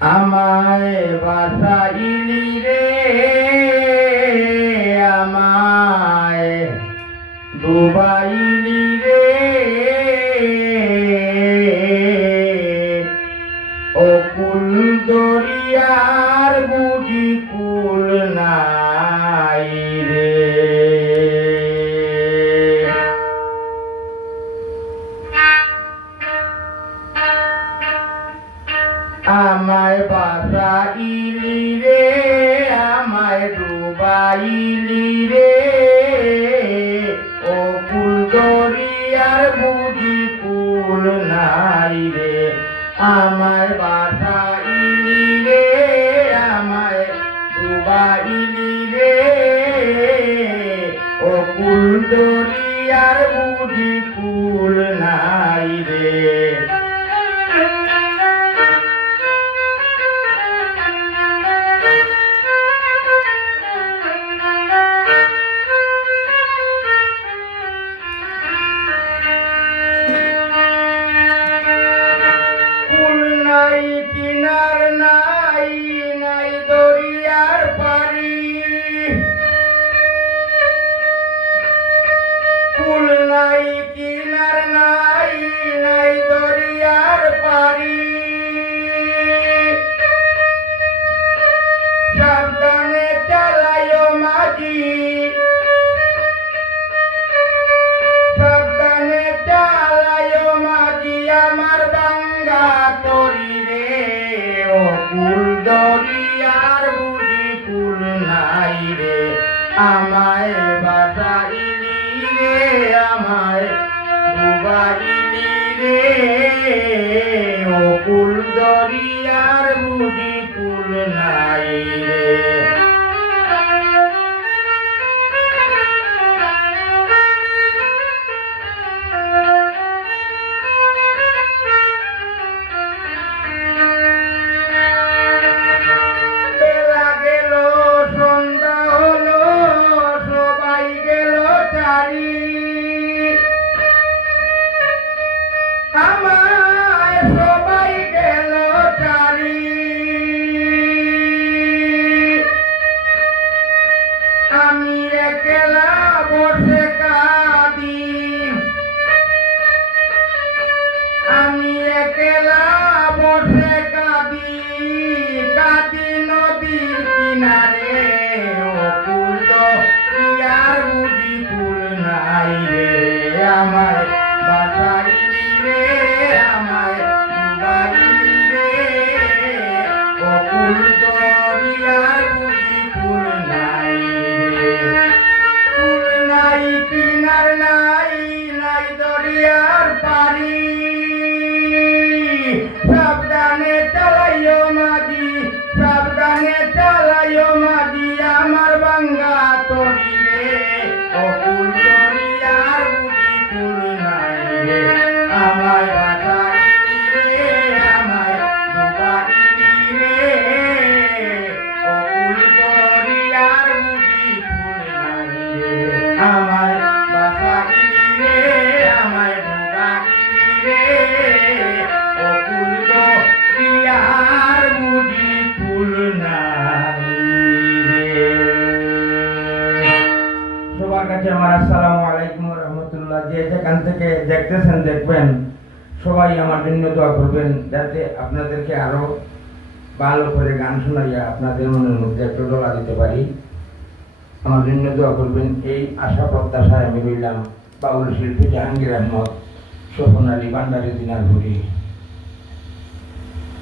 আমায় বাসাইলি রে আমায় ডুবাইলি রে ও কুল দরিয়ার বুঝি কুল নাই রে আমায় বাসাইলি রে আমায় ডুবাইলি রে ও কুল দরিয়ার বুঝি কুল নাই রে আমায় বাসাইলি রে আমায় ডুবাইলি রে ও কুল দরিয়ার বুঝি কুল নাই রে নাই কিনার নাই নাই দরিয়ার পারি কুল নাই কিনার নাই নাই দরিয়ার পারি সাবধানে চালায়ো মাঝি সাবধানে চালায়ো মাঝি আমার বাঙ্গা তরি কুল দরিয়ার বুঝি কুল নাই রে আমায় বাসাইলি রে আমায় ডুবাইলি রে ও কুল দরিয়ার বুঝি কুল নাই রে আমায় সবাই গেল চারি আমি একলা বসে কাঁদি আমি একলা বসে কাঁদি কাঁদি নদীর কিনারে ও কুল দরিয়ার বুঝি কুল নাই রে আমায় বাসাইলি রে আমায় ডুবাইলি রে ও কুল দরিয়ার বুঝি কুল নাই রে কুল নাই কিনার নাই নাই দরিয়ার পারি সাবধানে চালাইও মাঝি সাবধানে চালাইও মাঝি আমার বাঙ্গা তরি রে ও কুল দরিয়ার বুঝি কুল নাই রে আমায় বাসাইলি রে আমায় ডুবাইলি রে ও কুল দরিয়ার বুঝি কুল নাই রে আমায় বাসাইলি রে আমায় ডুবাইলি রে ও কুল দরিয়ার বুঝি কুল নাই রে সবার কাছে আমার আসসালামু আলাইকুম রহমতুল্লাহ। যে যেখান থেকে দেখতেছেন দেখবেন সবাই আমার জন্য দোয়া করবেন যাতে আপনাদেরকে আরো ভালো করে গান শোনাইয়া আপনাদের মনের মধ্যে একটু ডোলা দিতে পারি। আমার জন্য দোয়া করবেন এই আশা প্রত্যাশায় আমি রইলাম। বাউল শিল্পী জাহাঙ্গীর আহমদ, স্বপন আলী, ভান্ডারী, দিনাজপুর।